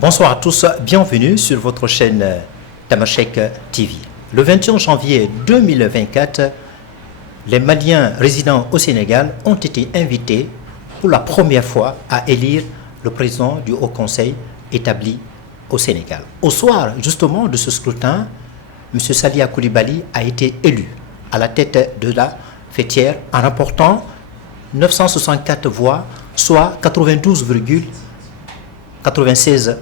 Bonsoir à tous, bienvenue sur votre chaîne Tamashek TV. Le 21 janvier 2024, les Maliens résidant au Sénégal ont été invités pour la première fois à élire le président du Haut Conseil établi au Sénégal. Au soir justement de ce scrutin, M. Salia Coulibaly a été élu à la tête de la fêtière en remportant 964 voix, soit 92,96%.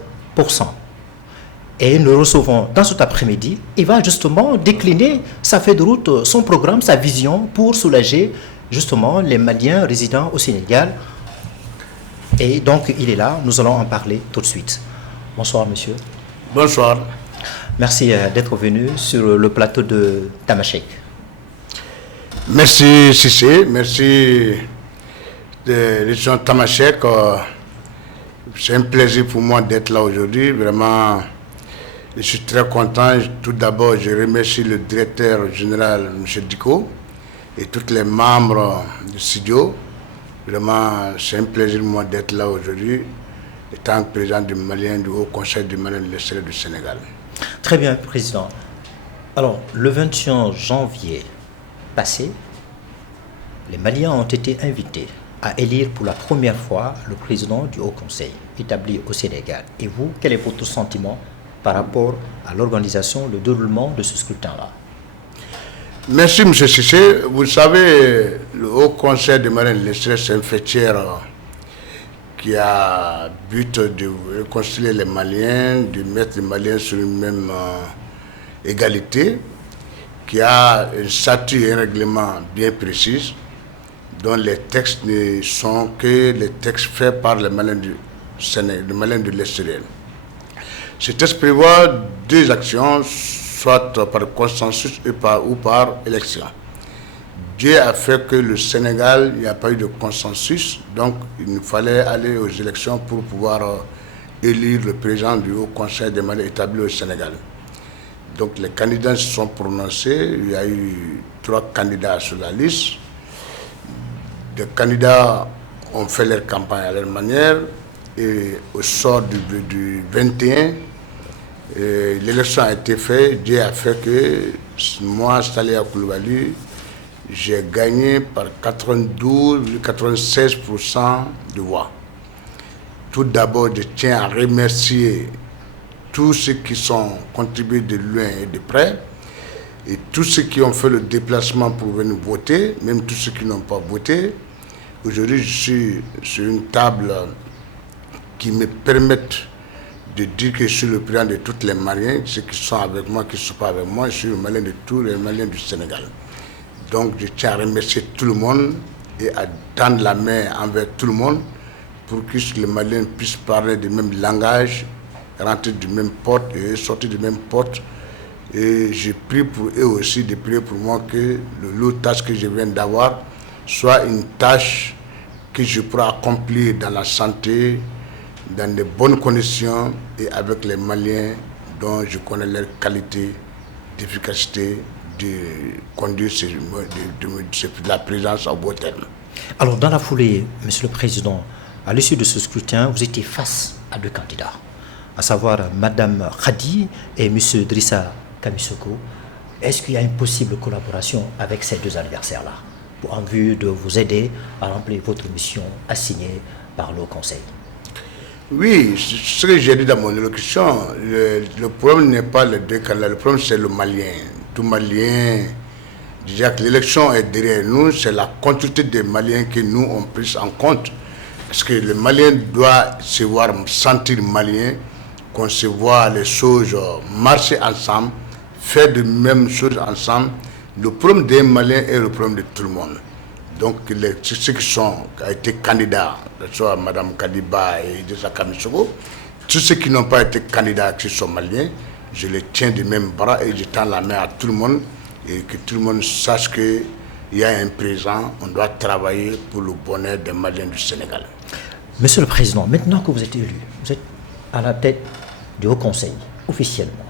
Et nous recevons dans cet après-midi, il va justement décliner sa feuille de route, son programme, sa vision pour soulager justement les Maliens résidant au Sénégal. Et donc il est là, nous allons en parler tout de suite. Bonsoir monsieur. Bonsoir. Merci d'être venu sur le plateau de Tamashek. Merci Cissé, merci de l'émission Tamashek. C'est un plaisir pour moi d'être là aujourd'hui. Vraiment, je suis très content. Tout d'abord, je remercie le directeur général, M. Diko, et tous les membres du studio. Vraiment, c'est un plaisir pour moi d'être là aujourd'hui, étant président du Malien, du Haut Conseil du Malien de l'extérieur du Sénégal. Très bien, Président. Alors, le 21 janvier passé, les Maliens ont été invités à élire pour la première fois le président du Haut Conseil établi au Sénégal. Et vous, quel est votre sentiment par rapport à l'organisation, le déroulement de ce scrutin-là? Merci M. Cissé. Vous savez, le Haut Conseil du Malien de l'extérieur, c'est une fêtière qui a but de réconcilier les Maliens, de mettre les Maliens sur une même égalité, qui a un statut et un règlement bien précis, dont les textes ne sont que les textes faits par les Maliens du Sénégal, les Maliens de l'extérieur. Ce texte prévoit deux actions, soit par consensus ou par élection. Dieu a fait que le Sénégal, il n'y a pas eu de consensus, donc il nous fallait aller aux élections pour pouvoir élire le président du Haut Conseil des Maliens établi au Sénégal. Donc les candidats se sont prononcés, il y a eu 3 candidats sur la liste. Les candidats ont fait leur campagne à leur manière et au sort du 21, l'élection a été faite. Dieu a fait que moi, Salia Coulibaly, j'ai gagné par 92,96% de voix. Tout d'abord, je tiens à remercier tous ceux qui sont contribués de loin et de près et tous ceux qui ont fait le déplacement pour venir voter, même tous ceux qui n'ont pas voté. Aujourd'hui, je suis sur une table qui me permet de dire que je suis le président de tous les Maliens, ceux qui sont avec moi, qui ne sont pas avec moi. Je suis le Malien de tous les Maliens du Sénégal. Donc, je tiens à remercier tout le monde et à tendre la main envers tout le monde pour que les Maliens puissent parler du même langage, rentrer du même porte et sortir du même porte. Et je prie pour eux aussi de prier pour moi que le lourd tâche que je viens d'avoir soit une tâche que je pourrai accomplir dans la santé, dans de bonnes conditions et avec les Maliens dont je connais leur qualité, d'efficacité, de conduire la présence au beau terme. Alors, dans la foulée, Monsieur le Président, à l'issue de ce scrutin, vous étiez face à 2 candidats, à savoir Madame Khadi et Monsieur Drissa Kamisoko. Est-ce qu'il y a une possible collaboration avec ces 2 adversaires-là en vue de vous aider à remplir votre mission assignée par le Conseil? Oui, ce que j'ai dit dans mon élocution, le problème n'est pas les 2 candidats, le problème c'est le Malien. Tout Malien, déjà que l'élection est derrière nous, c'est la continuité des Maliens que nous on pris en compte. Parce que le Malien doit se voir sentir malien, concevoir les choses, marcher ensemble, faire de mêmes choses ensemble. Le problème des Maliens est le problème de tout le monde. Donc ceux qui ont été candidats, soit Mme Kadiba et Idrissa Kamisoko, tous ceux qui n'ont pas été candidats, qui sont maliens, je les tiens du même bras et je tends la main à tout le monde et que tout le monde sache qu'il y a un présent, on doit travailler pour le bonheur des Maliens du Sénégal. Monsieur le Président, maintenant que vous êtes élu, vous êtes à la tête du Haut Conseil, officiellement.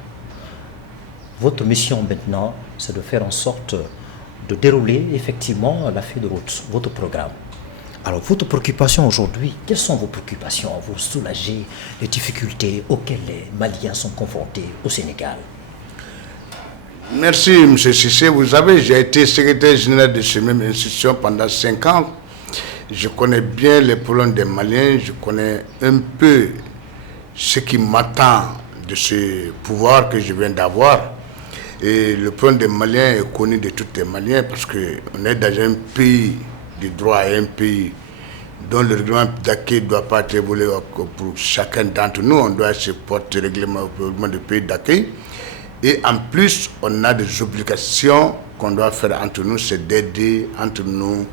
Votre mission maintenant, c'est de faire en sorte de dérouler effectivement la feuille de route, votre programme. Alors, votre préoccupation aujourd'hui, quelles sont vos préoccupations pour soulager les difficultés auxquelles les Maliens sont confrontés au Sénégal? Merci, M. Cissé. Vous savez, j'ai été secrétaire général de cette même institution pendant 5 ans. Je connais bien les problèmes des Maliens, je connais un peu ce qui m'attend de ce pouvoir que je viens d'avoir. Et le problème des Maliens est connu de tous les Maliens parce qu'on est dans un pays de droit et un pays dont le règlement d'accueil ne doit pas être évolué pour chacun d'entre nous. On doit se porter règlement de pays d'accueil. Et en plus, on a des obligations qu'on doit faire entre nous, c'est d'aider entre nous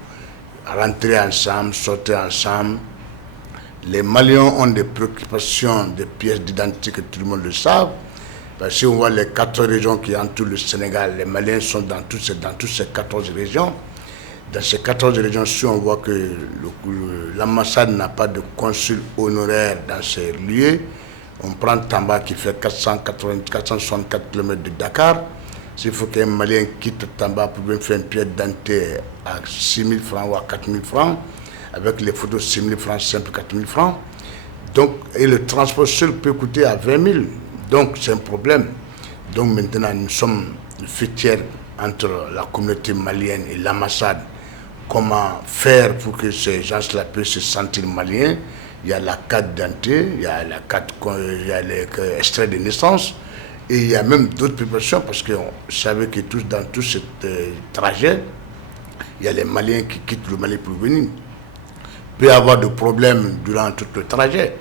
à rentrer ensemble, sortir ensemble. Les Maliens ont des préoccupations, des pièces d'identité que tout le monde le sait. Parce que si on voit les 14 régions qui entourent le Sénégal, les Maliens sont dans toutes ces 14 régions. Dans ces 14 régions, si on voit que l'ambassade n'a pas de consul honoraire dans ces lieux, on prend Tamba qui fait 464 km de Dakar. S'il faut qu'un Malien quitte Tamba pour venir faire une pièce d'identité à 6 000 francs ou à 4 000 francs, avec les photos 6 000 francs, simple 4 000 francs. Donc, et le transport seul peut coûter à 20 000. Donc, c'est un problème. Donc, maintenant, nous sommes frontières entre la communauté malienne et l'ambassade. Comment faire pour que ces gens-là puissent se sentir maliens? Il y a la carte d'identité, il y a l'extrait de naissance, et il y a même d'autres préparations parce qu'on savait que dans tout ce trajet, il y a les Maliens qui quittent le Mali pour venir. Il peut y avoir des problèmes durant tout le trajet.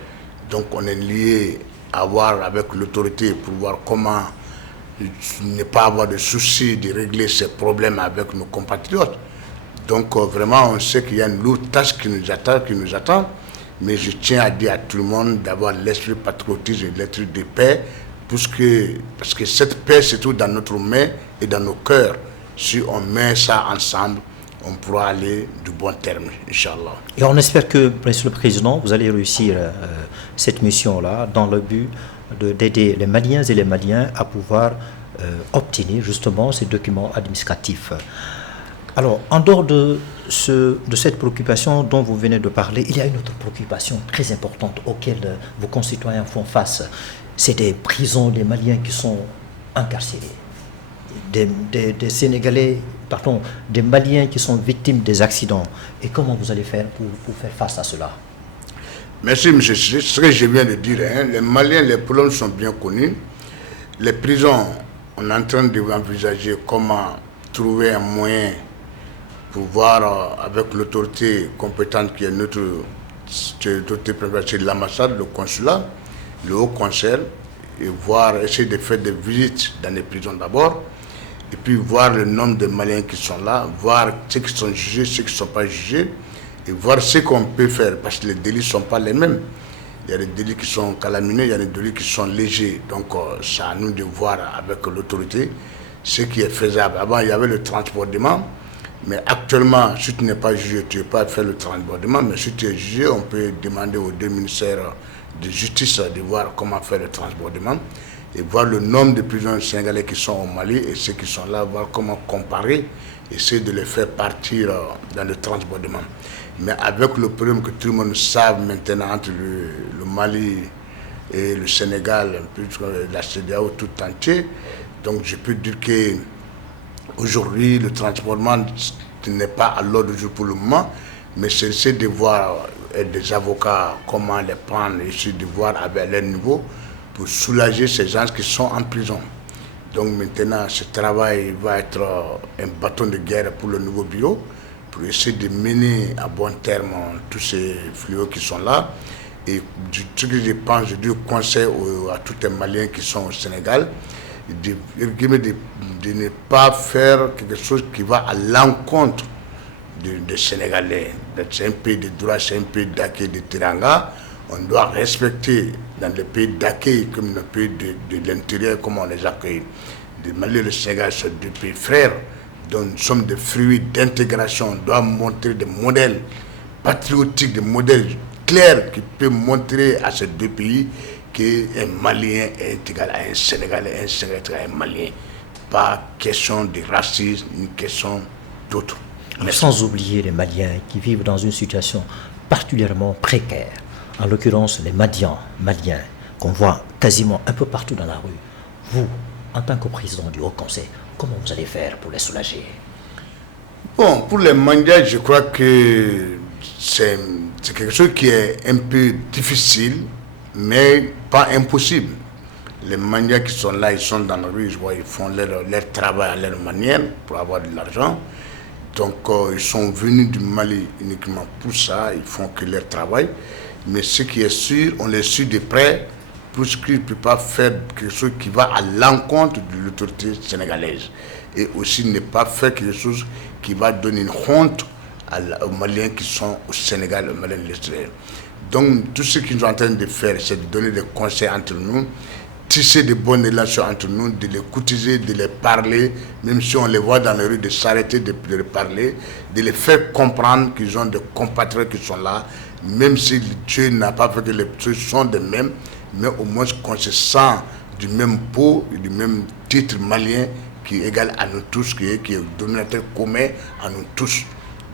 Donc on est lié à voir avec l'autorité pour voir comment ne pas avoir de soucis de régler ces problèmes avec nos compatriotes. Donc vraiment on sait qu'il y a une lourde tâche qui nous attend. Mais je tiens à dire à tout le monde d'avoir l'esprit patriotique et l'esprit de paix, parce que cette paix se trouve dans notre main et dans nos cœurs. Si on met ça ensemble, on pourra aller du bon terme, Inch'Allah. Et on espère que, Monsieur le Président, vous allez réussir cette mission-là dans le but d'aider les Maliens et les Maliens à pouvoir obtenir justement ces documents administratifs. Alors, en dehors de cette préoccupation dont vous venez de parler, il y a une autre préoccupation très importante auquel vos concitoyens font face. C'est des prisons des Maliens qui sont incarcérés. Des Sénégalais, pardon, des Maliens qui sont victimes des accidents. Et comment vous allez faire pour faire face à cela? Merci, M. C'est ce que je viens de dire. Les Maliens, les problèmes sont bien connus. Les prisons, on est en train d'envisager comment trouver un moyen pour voir avec l'autorité compétente qui est notre autorité principale, l'ambassade, le consulat, le haut conseil, et voir, essayer de faire des visites dans les prisons d'abord, et puis voir le nombre de Maliens qui sont là, voir ceux qui sont jugés, ceux qui ne sont pas jugés, et voir ce qu'on peut faire, parce que les délits ne sont pas les mêmes. Il y a des délits qui sont calamineux, il y a des délits qui sont légers. Donc c'est à nous de voir avec l'autorité ce qui est faisable. Avant, il y avait le transbordement. Mais actuellement, si tu n'es pas jugé, tu ne peux pas faire le transbordement. Mais si tu es jugé, on peut demander aux deux ministères de justice de voir comment faire le transbordement et voir le nombre de prisonniers sénégalais qui sont au Mali et ceux qui sont là, voir comment comparer, essayer de les faire partir dans le transbordement. Mais avec le problème que tout le monde sait maintenant entre le Mali et le Sénégal, un peu la CEDEAO tout entier, donc je peux dire que aujourd'hui, le transportement n'est pas à l'ordre du jour pour le moment, mais c'est essayer de voir des avocats, comment les prendre, essayer de voir avec leur niveau pour soulager ces gens qui sont en prison. Donc maintenant, ce travail va être un bâton de guerre pour le nouveau bureau, pour essayer de mener à bon terme tous ces fléaux qui sont là. Et ce que je pense, je dis conseil à tous les Maliens qui sont au Sénégal, de ne pas faire quelque chose qui va à l'encontre des Sénégalais. C'est un pays de droit, c'est un pays d'accueil de Teranga. On doit respecter dans les pays d'accueil comme les pays de l'intérieur, comment on les accueille. Le Mali et le Sénégal sont deux pays frères, dont nous sommes des fruits d'intégration. On doit montrer des modèles patriotiques, des modèles clairs qui peuvent montrer à ces deux pays qu'un Malien est égal à un Sénégalais, un Sénégalais est égal à un Malien. Pas question de racisme, ni question d'autre. Alors, sans oublier les Maliens qui vivent dans une situation particulièrement précaire, en l'occurrence les Maliens qu'on voit quasiment un peu partout dans la rue. Vous, en tant que président du Haut Conseil, comment vous allez faire pour les soulager? Bon, pour les Mandias, je crois que c'est quelque chose qui est un peu difficile, mais pas impossible. Les Mandias qui sont là, ils sont dans la rue, je vois, ils font leur travail à leur manière pour avoir de l'argent. Donc, ils sont venus du Mali uniquement pour ça, ils font que leur travail. Mais ce qui est sûr, on les suit de près, parce qu'ils ne peuvent pas faire quelque chose qui va à l'encontre de l'autorité sénégalaise. Et aussi ne pas faire quelque chose qui va donner une honte aux Maliens qui sont au Sénégal, aux Maliens de l'extérieur. Donc, tout ce qu'ils sont en train de faire, c'est de donner des conseils entre nous, tisser de bonnes relations entre nous, de les courtiser, de les parler, même si on les voit dans les rues, de s'arrêter de les parler, de les faire comprendre qu'ils ont des compatriotes qui sont là, même si Dieu n'a pas fait que les trucs sont des mêmes, mais au moins qu'on se sent du même pot, du même titre malien qui est égal à nous tous, qui est dominateur commun à nous tous.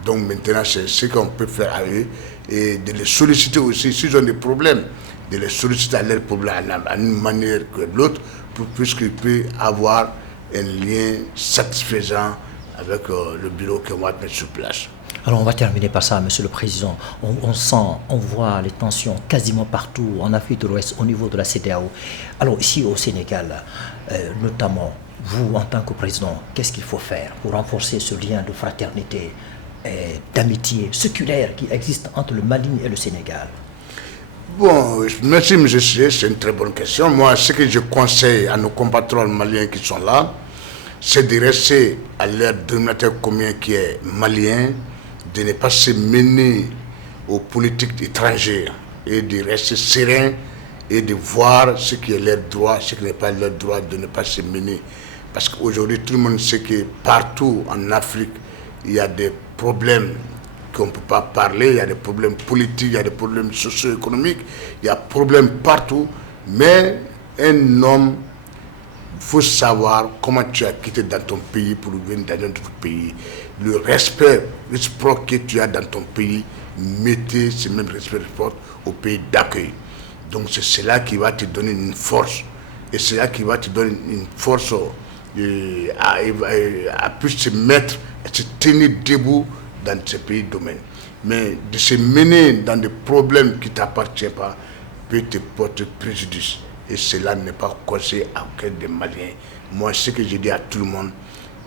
Donc maintenant, c'est ce qu'on peut faire à eux et de les solliciter aussi s'ils ont des problèmes, de les solliciter à leurs problèmes à une manière que l'autre, puisqu'ils peuvent avoir un lien satisfaisant avec le bureau qu'on va mettre sur place. Alors on va terminer par ça, Monsieur le Président. On voit les tensions quasiment partout en Afrique de l'Ouest au niveau de la CEDEAO. Alors ici au Sénégal, notamment, vous en tant que président, qu'est-ce qu'il faut faire pour renforcer ce lien de fraternité et d'amitié séculaire qui existe entre le Mali et le Sénégal? Bon, merci M. Cissé, c'est une très bonne question. Moi, ce que je conseille à nos compatriotes maliens qui sont là, c'est de rester à leur dominateur commun qui est malien, de ne pas se mener aux politiques étrangères et de rester serein et de voir ce qui est leur droit, ce qui n'est pas leur droit, de ne pas se mener. Parce qu'aujourd'hui, tout le monde sait que partout en Afrique, il y a des problèmes qu'on ne peut pas parler, il y a des problèmes politiques, il y a des problèmes socio-économiques, il y a des problèmes partout. Mais un homme, il faut savoir comment tu as quitté dans ton pays pour venir dans un autre pays. Le respect réciproque que tu as dans ton pays, mettez ce même respect réciproque au pays d'accueil. Donc c'est cela qui va te donner une force. Et c'est là qui va te donner une force à plus se mettre, à se tenir debout dans ce pays domaine. Mais de se mener dans des problèmes qui ne t'appartiennent pas peut te porter préjudice. Et cela n'est pas conseillé à aucun des Maliens. Moi, ce que je dis à tout le monde,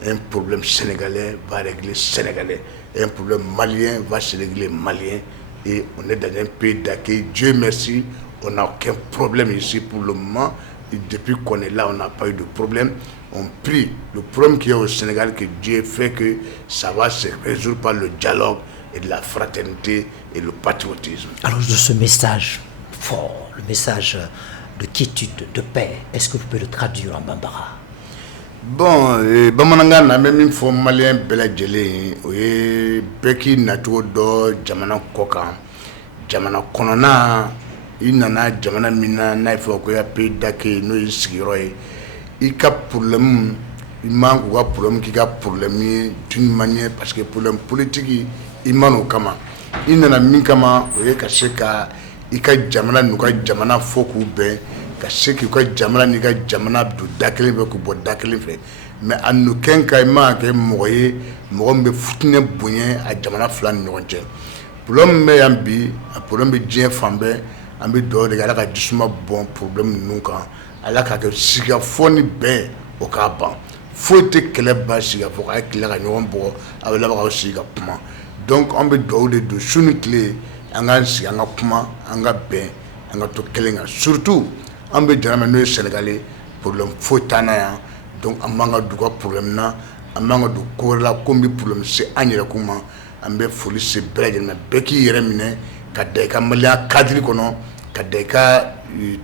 un problème sénégalais va régler sénégalais. Un problème malien va se régler malien. Et on est dans un pays d'accueil. Dieu merci, on n'a aucun problème ici pour le moment. Et depuis qu'on est là, on n'a pas eu de problème. On prie le problème qu'il y a au Sénégal, que Dieu fait que ça va se résoudre par le dialogue et de la fraternité et le patriotisme. Alors de ce message fort, le message de quiétude, de paix, est-ce que vous pouvez le traduire en Bambara? Bon, bamanangan na même une fois malien bela djele oye beki nato do jamana kokan jamana konona inana jamana mina na ifo ko ya pe dake no isigiro e ka problème il manque quoi problème qui a problème d'une manière parce que problème politique il mano kama inana min kama oye ka seka ika jamana nuka jamana foku be ka seki ko jamana ni ka jamana du dakelen be ko bo dakelen fe mais anu ken kay ma ke moye mo be futne bonye a jamana flan nyonje problème me yambi problème be dien fambe ambi do de ala ka disuma bon problème nunka ala ka ke siga foni be o ka ban fote kele ba siga fo ka kila ka nyon bo ala ba ka siga kuma donc on be do de sunu clé anga si anga kuma anga be anga to kelenga surtout ambe jarama no sénégalais problème fotana ya donc amanga du problème na amanga du ko la kombi problème c'est anyere kuma ambe foli se brede na beki yeremine kadde ka malia kadri kono kadde ka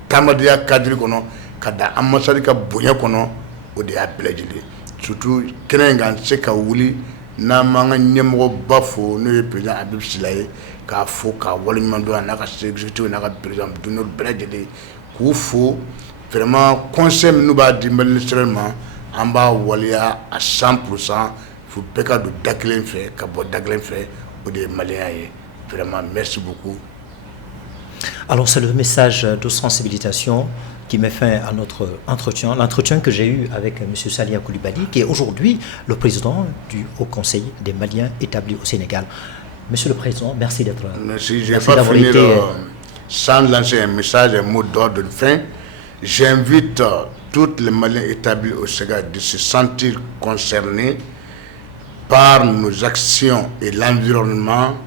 tamadia kadri kono kada ammasari ka bonya kono o de ablejili surtout kenenga se ka wuli na manga nyemgo bafo no président Habib Silaye ka fo ka wali mando na ka exécutif na ka président Dunor brede qu'il faut vraiment conseil nous va dire ministériellement en bas walia à 100% pour Peka de Daglen fait, Cabo Daglen fait, ou des Maliens. Vraiment, merci beaucoup. Alors, c'est le message de sensibilisation qui met fin à notre entretien, l'entretien que j'ai eu avec M. Salia Koulibaly, qui est aujourd'hui le président du Haut Conseil des Maliens établi au Sénégal. Monsieur le Président, merci d'être là. Merci, je ne vais pas finir sans lancer un message, un mot d'ordre de fin. J'invite tous les Maliens établis au Sénégal de se sentir concernés par nos actions et l'environnement,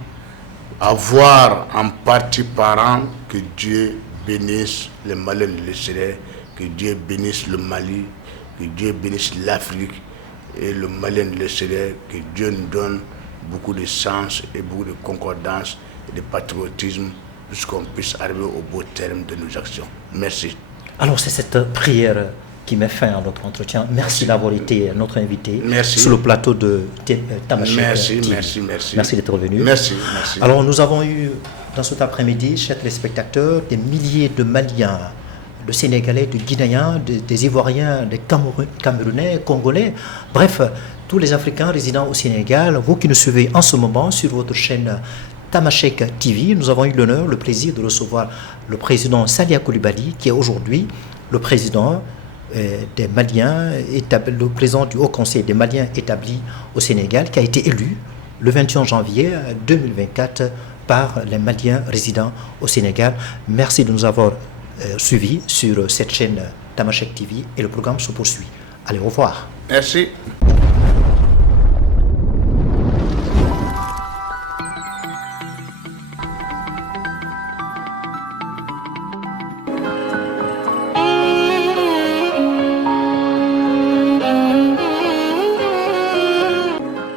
à voir en partie parents que Dieu bénisse les Maliens de l'Égypte, que Dieu bénisse le Mali, que Dieu bénisse l'Afrique et le Malien de l'Égypte, que Dieu nous donne beaucoup de sens et beaucoup de concordance et de patriotisme puisqu'on puisse arriver au beau terme de nos actions. Merci. Alors c'est cette prière qui met fin à notre entretien. Merci d'avoir été notre invité sur le plateau de Tamashek. Merci. Merci d'être venu. Merci. Alors nous avons eu dans cet après-midi, chers téléspectateurs, des milliers de Maliens, de Sénégalais, de Guinéens, des Ivoiriens, des Camerounais, Congolais, bref, tous les Africains résidant au Sénégal, vous qui nous suivez en ce moment sur votre chaîne Tamashek TV, nous avons eu l'honneur, le plaisir de recevoir le président Salia Koulibaly, qui est aujourd'hui le président des Maliens, le président du Haut Conseil des Maliens établis au Sénégal, qui a été élu le 21 janvier 2024 par les Maliens résidant au Sénégal. Merci de nous avoir suivis sur cette chaîne Tamashek TV et le programme se poursuit. Allez, au revoir. Merci.